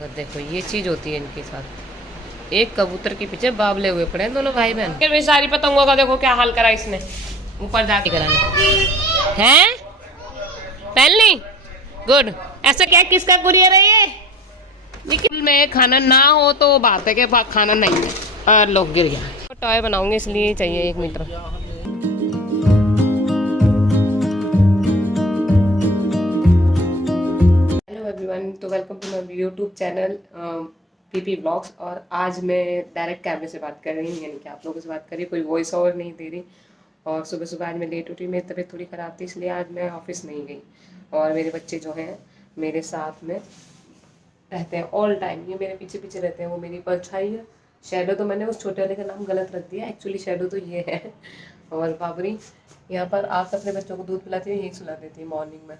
देखो देखो ये चीज होती है इनके साथ। एक कबूतर के पीछे बाबले हुए पड़े हैं दोनों भाई बहन। फिर सारी पतंगों का देखो क्या हाल करा इसने, ऊपर जाके कराना है। पहन ली, गुड। ऐसा क्या किसका कुरियर है ये? लेकिन में खाना ना हो तो बात है कि खाना नहीं है। और लोग गिर गया। टॉय बनाऊंगे इसलिए चाहिए 1 मीटर। हेलो एवरीवन, तो welcome to my YouTube channel PP blogs. और आज मैं डायरेक्ट कैमरे से बात कर रही हूँ, यानी कि आप लोगों से बात कर रही हूँ, कोई वॉइस ओवर नहीं दे रही। और सुबह सुबह आज मैं लेट उठी, मेरी तबीयत थोड़ी ख़राब थी इसलिए आज मैं ऑफिस नहीं गई। और मेरे बच्चे जो हैं मेरे साथ में रहते हैं ऑल टाइम, ये मेरे पीछे पीछे रहते हैं। वो मेरी परछाई है। शैडो तो मैंने उस छोटे वाले का नाम गलत रख दिया, एक्चुअली शैडो तो ये है। और बाबरी यहाँ पर आकर अपने बच्चों को दूध पिलाती है, यही सुला देती है मॉर्निंग में।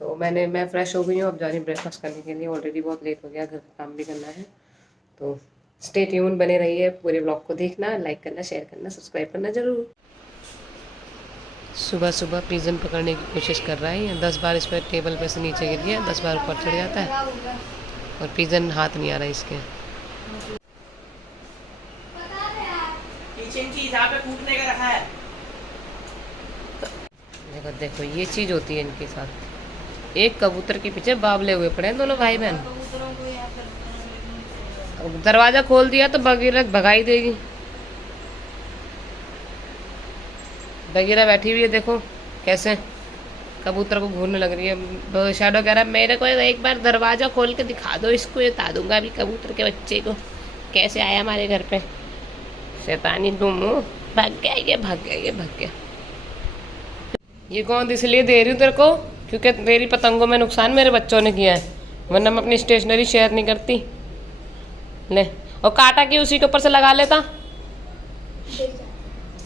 तो मैं फ्रेश हो गई हूँ, अब जा रही हूँ ब्रेकफास्ट करने के लिए। ऑलरेडी बहुत लेट हो गया, घर का काम भी करना है। तो स्टे ट्यून बने रहिए, पूरे ब्लॉग को देखना, लाइक करना, शेयर करना, सब्सक्राइब करना जरूर। सुबह सुबह पिजन पकड़ने की कोशिश कर रहा है। 10 बार इस पर टेबल पे से नीचे गिर गया, 10 बार ऊपर चढ़ जाता है और पिजन हाथ नहीं आ रहा इसके। टूटने का रखा है। देखो देखो ये चीज होती है इनके साथ। एक कबूतर के पीछे बाबले हुए पड़े हैं दोनों भाई बहन। दरवाजा खोल दिया तो बगीरा भगाई देगी। बगीरा बैठी हुई है, देखो कैसे कबूतर को घूरने लग रही है। शैडो कह रहा है मेरे को एक बार दरवाजा खोल के दिखा दो, इसको बता दूंगा अभी कबूतर के बच्चे को कैसे आया हमारे घर पे। शैतानी तुम भाग गया, ये भाग गया, ये भाग गया। ये गोंद इसलिए दे रही हूँ तेरे को क्योंकि तेरी पतंगों में नुकसान मेरे बच्चों ने किया है, वरना मैं अपनी स्टेशनरी शेयर नहीं करती। ले, और काटा की उसी के ऊपर से लगा लेता।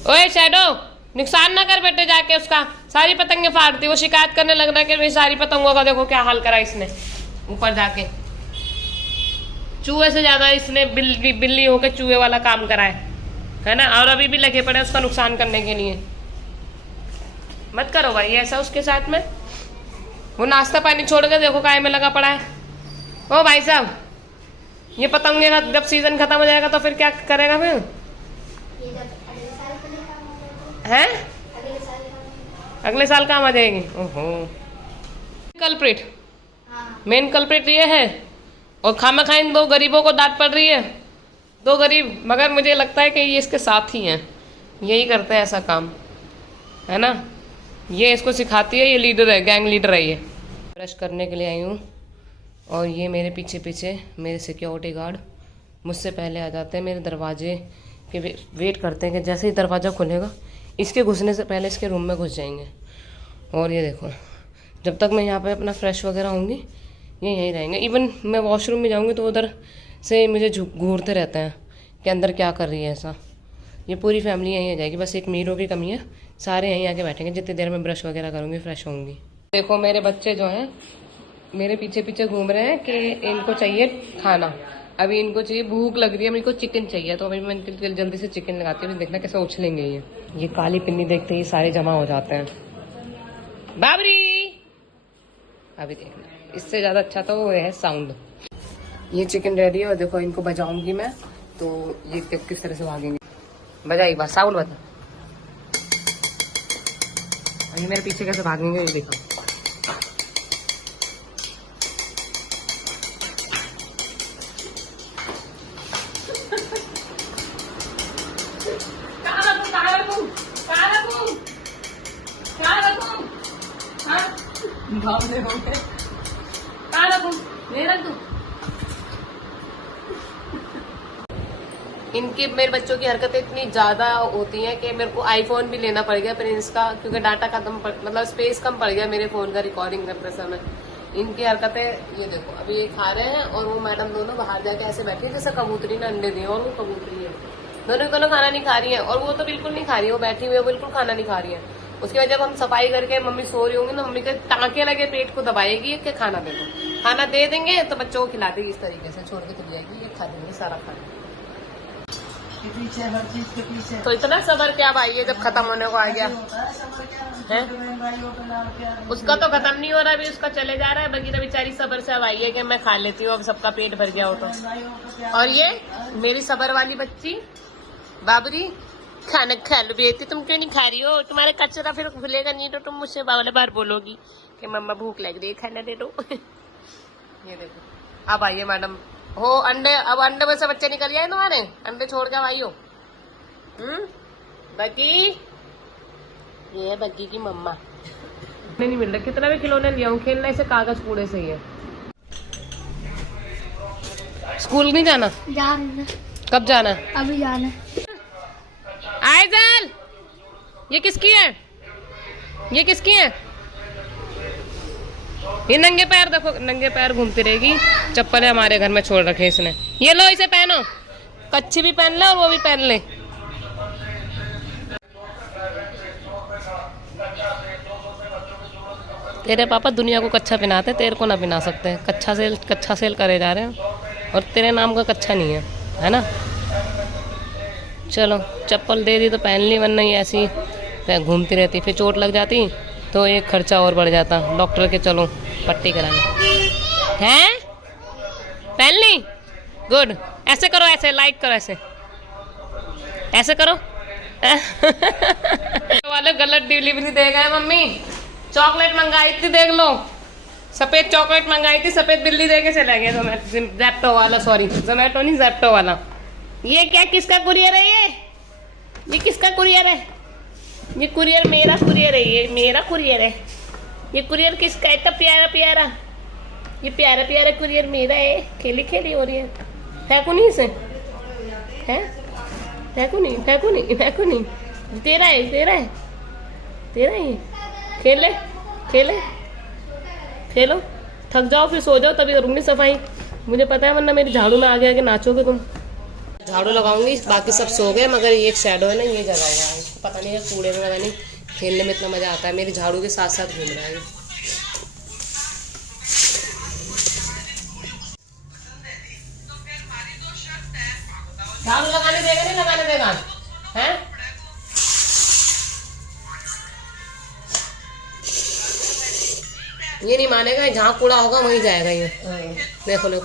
ओए शैडो, नुकसान ना कर बेटे, जाके उसका सारी पतंगे फाड़ती। वो शिकायत करने लग रहा है कि भाई सारी पतंगों का देखो क्या हाल करा इसने, ऊपर जाके। चूहे से ज्यादा इसने बिल्ली होकर चूहे वाला काम करा है ना। और अभी भी लगे पड़े उसका नुकसान करने के लिए। मत करो भाई ऐसा उसके साथ में। वो नाश्ता पानी छोड़ के देखो काय में लगा पड़ा है। ओ भाई साहब, ये पतंगे का जब सीजन खत्म हो जाएगा तो फिर क्या करेगा फिर? हैं? अगले साल काम आ जाएगी। ओहो, कल्प्रिट, मेन कल्प्रिट ये है। और खामा खाइन 2 गरीबों को डांट पड़ रही है। 2 गरीब, मगर मुझे लगता है कि ये इसके साथ ही हैं, यही करते हैं ऐसा काम, है ना। ये इसको सिखाती है, ये लीडर है, गैंग लीडर है ये। ब्रश करने के लिए आई हूँ और ये मेरे पीछे पीछे मेरे सिक्योरिटी गार्ड मुझसे पहले आ जाते हैं। मेरे दरवाजे के वेट करते हैं कि जैसे ही दरवाज़ा खुलेगा इसके घुसने से पहले इसके रूम में घुस जाएंगे। और ये देखो, जब तक मैं यहाँ पे अपना फ्रेश वगैरह होंगी ये यहीं रहेंगे। इवन मैं वॉशरूम में जाऊँगी तो उधर से मुझे घूरते रहते हैं कि अंदर क्या कर रही है ऐसा। ये पूरी फैमिली यहीं आ जाएगी, बस एक मीरो की कमी है, सारे यहीं आके बैठेंगे जितनी देर में ब्रश वगैरह करूँगी, फ्रेश होंगी। देखो मेरे बच्चे जो हैं मेरे पीछे पीछे घूम रहे हैं कि इनको चाहिए खाना। अभी इनको चाहिए, भूख लग रही है, मेरे को चिकन चाहिए। तो अभी मैं इनको जल्दी से चिकन लगाती हूँ, देखना कैसे उछलेंगे ये काली पिन्नी देखते ही सारे जमा हो जाते हैं। बाबरी, अभी देखना, इससे ज़्यादा अच्छा तो वो है साउंड। ये चिकन रेडी है और देखो इनको बजाऊंगी मैं तो ये किस तरह से भागेंगे। बजा एक बार, साउंड बता। ये मेरे पीछे कैसे भागेंगे ये देखो। इनकी, मेरे बच्चों की हरकतें इतनी ज्यादा होती हैं कि मेरे को आईफोन भी लेना पड़ गया प्रिंस का, क्योंकि डाटा खत्म मतलब स्पेस कम पड़ गया मेरे फोन का रिकॉर्डिंग करते समय। इनकी हरकतें ये देखो, अभी ये खा रहे हैं और वो मैडम दोनों बाहर जाके ऐसे बैठी है जैसे कबूतरी ने अंडे दिए और वो कबूतरी है। दोनों खाना नहीं खा रही है और वो तो बिल्कुल नहीं खा रही है, वो बैठी हुई है, बिल्कुल खाना नहीं खा रही है। उसके बाद जब हम सफाई करके मम्मी सो रही होंगी ना, मम्मी के टाँके लगे पेट को दबाएगी कि खाना दे दो। खाना दे देंगे तो बच्चों को खिला देगी, इस तरीके से छोड़ के चली जाएगी, ये खा देंगे सारा खाना। के पीछे, हर चीज के पीछे तो इतना सबर क्या भाई है जब खत्म होने को आ गया होता है। सबर क्या है? महंगाइयों पे लाल के आदमी उसका तो खत्म नहीं हो रहा, अभी उसका चले जा रहा है। बगीरा बेचारी सबर से अब आई है कि मैं खा लेती हूँ, अब सबका पेट भर गया हो तो। महंगाइयों पे क्या और ये मेरी सबर वाली बच्ची बाबरी, खाना खा लो बेटी, तुम क्यों नहीं खा रही हो? तुम्हारे कचरा फिर खुलेगा नहीं तो तुम मुझसे बार बार बोलोगी कि मम्मा भूख लग रही है, खाना दे दो। ये देखो अब आइए मैडम हो अंडे, अब अंडे में से बच्चे निकल जाए तुम्हारे, अंडे छोड़ के आई हो। बग्गी, ये है बग्गी की मम्मा। नहीं मिल रहा, कितना भी खिलौने लिया हूँ, खेलना इसे कागज कूड़े से ही है। स्कूल नहीं जाना? जाना, कब जाना है? अभी जाना। आइजल, ये किसकी है? ये किसकी है? ये नंगे पैर देखो, नंगे पैर घूमती रहेगी। चप्पल हमारे घर में छोड़ रखे इसने। ये लो इसे पहनो, कच्ची भी पहन ले और वो भी पहन ले। तेरे पापा दुनिया को कच्चा पहनाते, तेरे को ना पहना सकते। कच्चा सेल करे जा रहे हैं और तेरे नाम का कच्चा नहीं है ना? चलो चप्पल दे दी तो पहन ली, वरना ये ऐसी घूमती रहती, फिर चोट लग जाती तो एक खर्चा और बढ़ जाता डॉक्टर के, चलो पट्टी कराने। हैं पहन ली? गुड, ऐसे करो, ऐसे लाइक करो, ऐसे करो। वाले गलत डिलीवरी दे गए मम्मी। चॉकलेट मंगाई थी, देख लो, सफेद चॉकलेट मंगाई थी, सफेद बिल्ली दे के चला गया ज़ेप्टो वाला, सॉरी जोमेटो नहीं ज़ेप्टो वाला। ये क्या, किसका कुरियर है? ये किसका कुरियर है? ये कुरियर मेरा कुरियर है, ये मेरा कुरियर है। ये कुरियर किसका है? इतना प्यारा प्यारा, ये प्यारा प्यारा कुरियर मेरा है। खेली खेली हो रही है, फेंकू नहीं इसे, है फेंकू नहीं, फेंकू नहीं, फेंकू नहीं, तेरा है, तेरा है, तेरा है। खेले खेले खेलो, थक जाओ फिर सो जाओ, तभी करूँगी सफाई। मुझे पता है, वरना मेरी झाड़ू में आगे आगे नाचोगे तुम। झाड़ू लगाऊंगी, बाकी सब सो गए, मगर ये एक शैडो है ना, ये जगा हुआ है, पता नहीं है कूड़े में, पता नहीं। खेलने में इतना मजा आता है, मेरी झाड़ू के साथ साथ घूम रहा है। झाड़ू लगाने देगा नहीं लगाने देगा? हैं? ये नहीं मानेगा, जहाँ कूड़ा होगा वहीं जाएगा ये। देखो लो,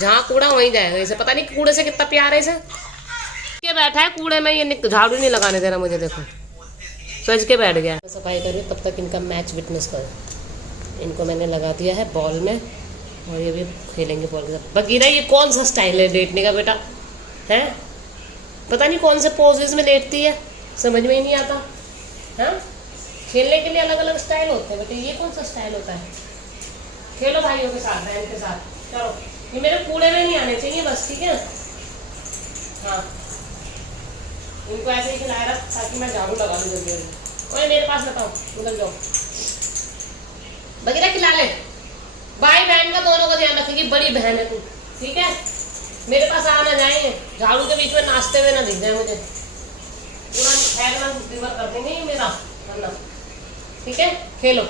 जहाँ कूड़ा वहीं जाएगा। इसे पता नहीं कूड़े से कितना प्यार है इसे। के बैठा है कूड़े में, ये झाड़ू नहीं लगाने दे रहा मुझे। देखो सज के बैठ गया। सफाई करूँ तब तक इनका मैच विटनेस करो। इनको मैंने लगा दिया है बॉल में और ये भी खेलेंगे बॉल के साथ। बगीरा, ये कौन सा स्टाइल है लेटने का बेटा? है पता नहीं कौन से पोजेस में लेटती है, समझ में ही नहीं आता। हाँ, खेलने के लिए अलग अलग स्टाइल होते हैं बेटे, ये कौन सा स्टाइल होता है? खेलो भाइयों के साथ, बहन के साथ। चलो, ये मेरे कूड़े में नहीं आने चाहिए बस, ठीक है? हाँ, इनको ऐसे ही खिलाया रख ताकि मैं झाड़ू लगा लूँ जल्दी जल्दी। ओए मेरे पास बताओ, उधर जाओ, बगीरा खिला ले। भाई बहन का दोनों का ध्यान रखेगी, बड़ी बहन है तू, ठीक है? मेरे पास आ ना जाए, झाड़ू के बीच में नाचते हुए ना दिख जाए मुझे, पूरा फेंकना डिलीवर कर देंगे ये मेरा, वरना। ठीक है, खेलो।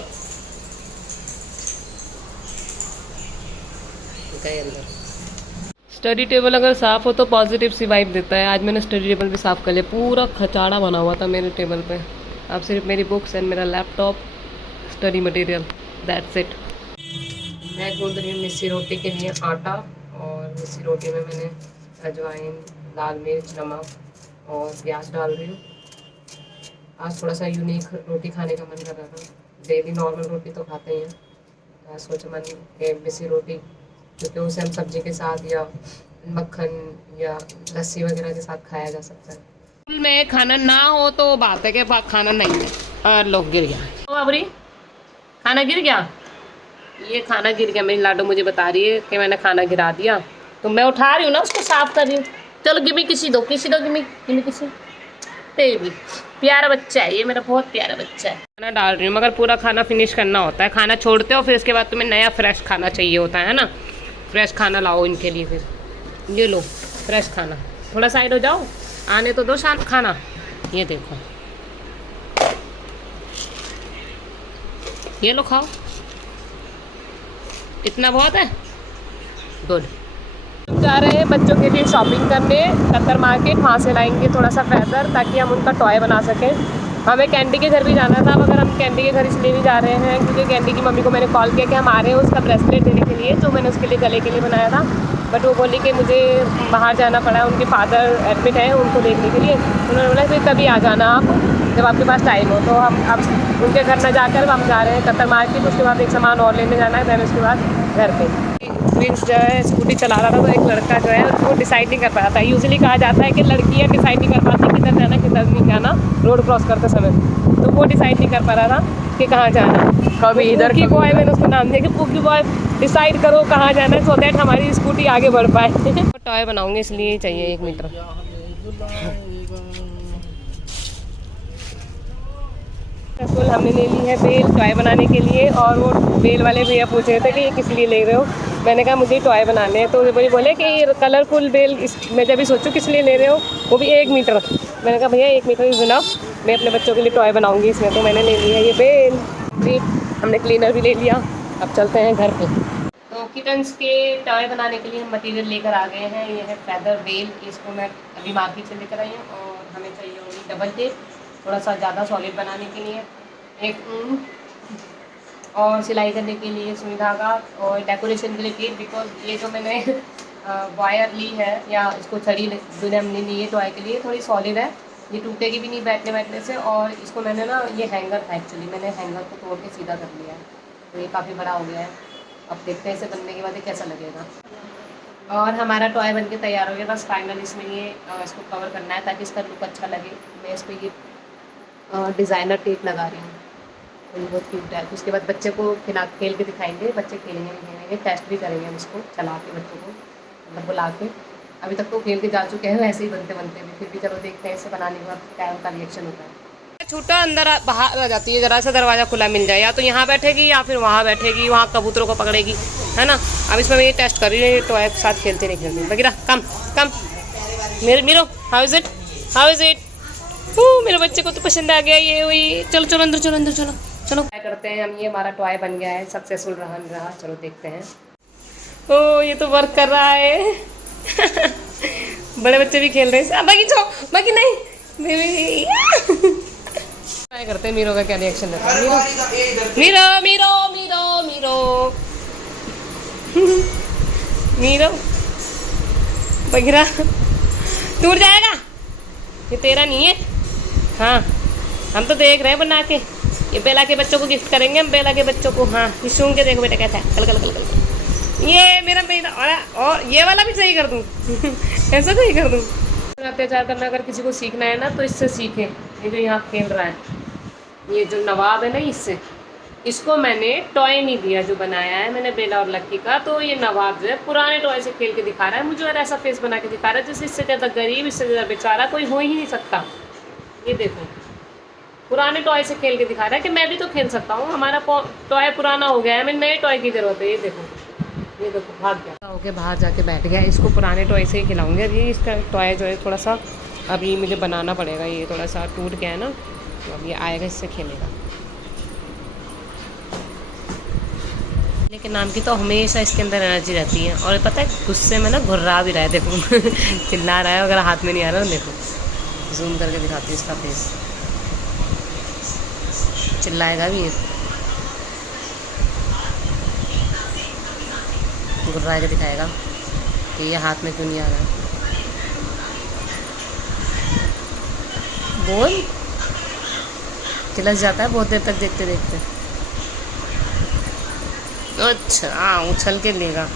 अंदर स्टडी टेबल अगर साफ हो तो पॉजिटिव सी वाइब देता है। आज मैंने स्टडी टेबल भी साफ कर लिया, पूरा खचाड़ा बना हुआ था मेरे टेबल पे। अब सिर्फ मेरी बुक्स एंड मेरा laptop, study material, that's it. मैं गूंद रही हूँ मिस्सी रोटी के लिए आटा, और मिस्सी रोटी में मैंने अजवाइन, लाल मिर्च, नमक और प्याज डाल रही हूँ। आज थोड़ा सा यूनिक रोटी खाने का मन कर रहा था, डेली नॉर्मल रोटी तो खाते ही हैं, तो आज सोचा मन के मिस्सी रोटी, क्योंकि उसे हम सब्जी के साथ या मक्खन या लस्सी वगैरह के साथ खाया जा सकता है। स्कूल में खाना ना हो तो बात है कि खाना नहीं है। और लोग गिर गया, बाबरी खाना गिर गया, ये खाना गिर गया। मेरी लाडो मुझे बता रही है कि मैंने खाना गिरा दिया, तो मैं उठा रही हूँ ना, उसको साफ कर रही हूँ। चलो गिमी किसी दो, किसी दो, गिमी गिमी किसी। बेबी प्यारा बच्चा है ये, मेरा बहुत प्यारा बच्चा है। खाना डाल रही हूँ, मगर पूरा खाना फिनिश करना होता है। खाना छोड़ते हो फिर उसके बाद तुम्हें नया फ्रेश खाना चाहिए होता है ना। फ्रेश खाना लाओ इनके लिए, फिर ये लो फ्रेश खाना। थोड़ा साइड हो जाओ, आने तो दो शांत खाना। ये देखो, ये लो खाओ, इतना बहुत है, गुड। हम जा रहे हैं बच्चों के लिए शॉपिंग करने कतर मार्केट, वहाँ से लाएंगे थोड़ा सा फैदर ताकि हम उनका टॉय बना सकें। हमें कैंडी के घर भी जाना था, मगर हम कैंडी के घर इसलिए नहीं जा रहे हैं क्योंकि कैंडी की मम्मी को मैंने कॉल किया कि हम आ रहे हैं उसका ब्रेसलेट देने के लिए, जो मैंने उसके लिए गले के लिए बनाया था। बट वो बोली कि मुझे बाहर जाना पड़ा, उनके फादर एडमिट हैं, उनको देखने के लिए। उन्होंने बोला फिर कभी आ जाना आप जब आपके पास टाइम हो। तो हम अब उनके घर न जाकर हम जा रहे हैं कतर मार्केट, उसके बाद एक सामान और लेने जाना है, दैन उसके बाद घर पे। प्रिंस जो है स्कूटी चला रहा था, तो एक लड़का जो है वो डिसाइड नहीं कर पा रहा था। यूजुअली कहा जाता है कि लड़कियाँ डिसाइड नहीं कर पाती किधर जाना किधर नहीं जाना रोड क्रॉस करते समय, तो वो डिसाइड नहीं कर पा रहा था कि कहाँ जाना। कभी इधर की बॉय, मैंने उसको नाम दिया कि पुकी बॉय डिसाइड करो कहाँ जाना है, सो दैट हमारी स्कूटी आगे बढ़ पाए। टॉय बनाऊंगी इसलिए चाहिए 1 मीटर। फूल हमने ले ली है बेल टॉय बनाने के लिए, और वो बेल वाले भैया पूछ रहे थे कि ये किस लिए ले रहे हो। मैंने कहा मुझे टॉय बनाने हैं, तो वो बोले कि ये कलरफुल बेल मैं जब भी सोचूं किस लिए ले रहे हो, वो भी 1 मीटर। मैंने कहा भैया 1 मीटर इज़ इनफ, मैं अपने बच्चों के लिए टॉय बनाऊंगी इसमें। तो मैंने ले ली है ये बेल जी, हमने क्लीनर भी ले लिया। अब चलते हैं घर पे। तो किटन्स के टॉय बनाने के लिए हम मटेरियल लेकर आ गए हैं। ये है फैदर बेल, इसको मैं अभी मार्केट से लेकर आई हूँ, और हमें चाहिए होगी डबल टेप थोड़ा सा ज़्यादा सॉलिड बनाने के लिए, एक ऊन, और सिलाई करने के लिए सुई धागा, और डेकोरेशन के लिए टेप। बिकॉज ये जो मैंने वायर ली है या इसको छड़ी जो हमने ली है टॉय के लिए, थोड़ी सॉलिड है, ये टूटेगी भी नहीं बैठने से। और इसको मैंने ना, ये हैंगर था एक्चुअली, मैंने हैंगर को तोड़ के सीधा कर लिया है, तो ये काफ़ी बड़ा हो गया है। अब देखते हैं इसे बनने के बाद ये कैसा लगेगा। और हमारा टॉय बनके तैयार हो गया, बस फाइनल इसमें ये इसको कवर करना है ताकि इसका लुक अच्छा लगे। मैं इस पर ये डिज़ाइनर टेप लगा रही हूँ, तो ये बहुत क्यूट है। उसके बाद बच्चे को खेल के दिखाएंगे, बच्चे खेलेंगे नहीं खेलेंगे, टेस्ट भी करेंगे हम इसको चला के बच्चों को, मतलब बुला के। अभी तक तो खेल के जा चुके हैं वैसे ही बनते बनते भी, फिर भी चलो देखते हैं इसे बनाने के बाद क्या उनका रिएक्शन होता है। छोटा अंदर बाहर आ जाती है, जरा सा दरवाज़ा खुला मिल जाए, या तो यहाँ बैठेगी या फिर वहाँ बैठेगी, वहाँ कबूतरों को पकड़ेगी, है ना। अब इसमें मैं ये टेस्ट कर रही हूँ टॉय के साथ खेलते नहीं खेलते। Bagheera come come, Miro how is it मेरे बच्चे को तो पसंद आ गया ये वही। चलो चलो अंदर चलो, अंदर चलो चलो। क्या करते हैं हम, ये हमारा टॉय बन गया है, सक्सेसफुल रहा। चलो देखते हैं। ओ ये तो वर्क कर रहा है। बड़े बच्चे भी खेल रहे हैं। बाकी नहीं ट्राई करते हैं मीरो का क्या रिएक्शन रहता है। Miro Miro Miro Miro Miro Bagheera टूट जाएगा, ये तेरा नहीं है। हाँ हम तो देख रहे हैं बना के, ये बेला के बच्चों को गिफ्ट करेंगे हम, बेला के बच्चों को। हाँ ये सूंघ के देखो बेटा कैसा है, कल कल कल कल। ये मेरा बेटा, और ये वाला भी सही कर दूँ। ऐसा सही कर दूँ। अत्याचार करना अगर किसी को सीखना है ना, तो इससे सीखे। ये जो यहाँ खेल रहा है, ये जो नवाब है ना, इसको मैंने टॉय नहीं दिया जो बनाया है मैंने बेला और लक्की का। तो ये नवाब जो है पुराने टॉय से खेल के दिखा रहा है मुझे, और ऐसा फेस बना के दिखा रहा है जैसे इससे ज़्यादा गरीब, इससे ज़्यादा बेचारा कोई हो ही नहीं सकता। ये देखो पुराने टॉय से खेल के दिखा रहा है कि मैं भी तो खेल सकता हूँ, हमारा टॉय पुराना हो गया है, हमें नए टॉय की ज़रूरत है। ये देखो भाग गया होके बाहर जाके बैठ गया। इसको पुराने टॉय से ही खिलाऊंगे। अभी इसका टॉय जो है थोड़ा सा अभी मुझे बनाना पड़ेगा, ये थोड़ा सा टूट गया है ना, तो अब ये आएगा, इससे खेलेगा। लेकिन नाम की तो हमेशा इसके अंदर एनर्जी रहती है, और पता है गुस्से में ना घुर्रा भी रहा है, देखो। चिल्ला रहा है, अगर हाथ में नहीं आ रहा है देखो, जूम करके दिखाती हूँ इसका फेस, चिल्लाएगा भी, घुर्रा के दिखाएगा कि ये हाथ में क्यों नहीं आ रहा है। बोल, खिलस जाता है बहुत देर तक देखते देखते। अच्छा हाँ, उछल के लेगा।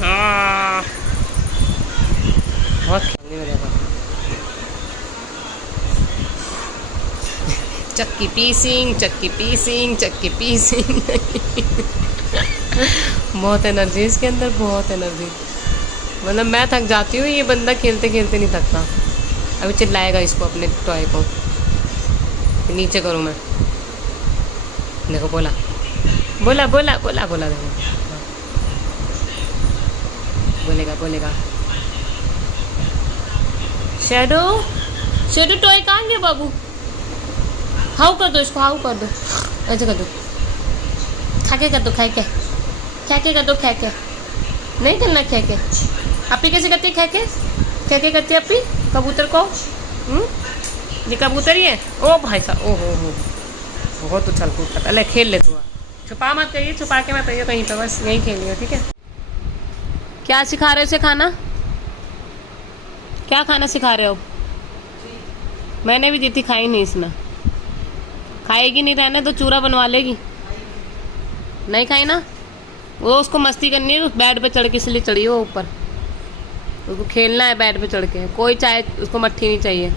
हाँ बहुत खेलने में लगा। चक्की पीसिंग चक्की पीसिंग चक्की पीसिंग। बहुत एनर्जी इसके अंदर, बहुत एनर्जी। मतलब मैं थक जाती हूँ, ये बंदा खेलते खेलते नहीं थकता। अभी चिल्लाएगा इसको, अपने टॉय को नीचे करूँ मैं। देखो बोला बोला बोला बोला बोला, देखो बोलेगा बोलेगा। शैडो शैडो टॉय कहाँ गया बाबू? हाउ कर दो इसको, हाउ कर दो, ऐसे कर दो, खा के कर दो, खा के कर दो, खा के नहीं करना, खा के। अपी कैसे करती है, खा के करती है अपी कबूतर को। ये कबूतर ही है। ओ भाई साहब, ओ हो, बहुत उछल कूद करता। ले खेल ले तू, छुपा मत करिए, छुपा के मत करिए कहीं पे, बस यहीं खेलिए, ठीक है। क्या सिखा रहे हो इसे खाना, क्या खाना सिखा रहे हो? मैंने भी दी थी, खाई नहीं इसने। खाएगी नहीं, रहने तो चूरा बनवा लेगी। नहीं खाई ना, वो उसको मस्ती करनी है, बेड पे चढ़ के इसलिए चढ़ी है वो ऊपर, उसको खेलना है बेड पे चढ़ के। कोई चाहे उसको मट्ठी नहीं चाहिए,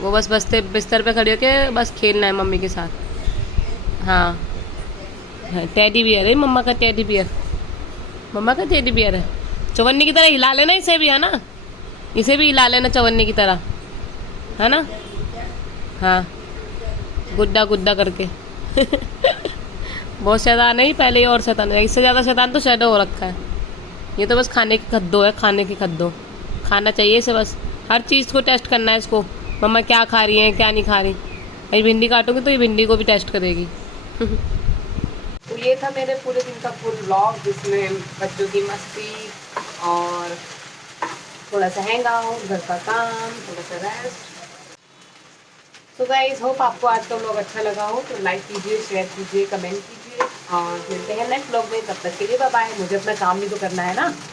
वो बस बिस्तर पे खड़ी होके बस खेलना है मम्मी के साथ। हाँ, टेडी बियर है मम्मा का, टेडी बियर मम्मा का टेडी बियर है। चवन्नी की तरह हिला लेना इसे भी, है ना, इसे भी हिला लेना चवन्नी की तरह, है ना। हाँ, गुड्डा गुड्डा करके बहुत शैतान नहीं, पहले ही और शैतान है, इससे ज़्यादा शैतान तो शैडो हो रखा है। ये तो बस खाने की खद्दो है, खाने की खद्दो, खाना चाहिए इसे, बस हर चीज़ को टेस्ट करना है इसको, मम्मा क्या खा रही है क्या नहीं खा रही। अभी भिंडी काटूंगी तो ये भिंडी को भी टेस्ट करेगी। तो ये था मेरे पूरे दिन का फुल व्लॉग, जिसमें बच्चों की मस्ती और थोड़ा सा हैंग आउट, घर का काम, थोड़ा सा रेस्ट। तो गाइस, होप आपको आज का व्लॉग अच्छा लगा हो, तो लाइक कीजिए, शेयर कीजिए, कमेंट कीजिए और मिलते हैं नेक्स्ट व्लॉग में। तब तक के लिए बाय बाय। मुझे अपना काम भी तो करना है ना।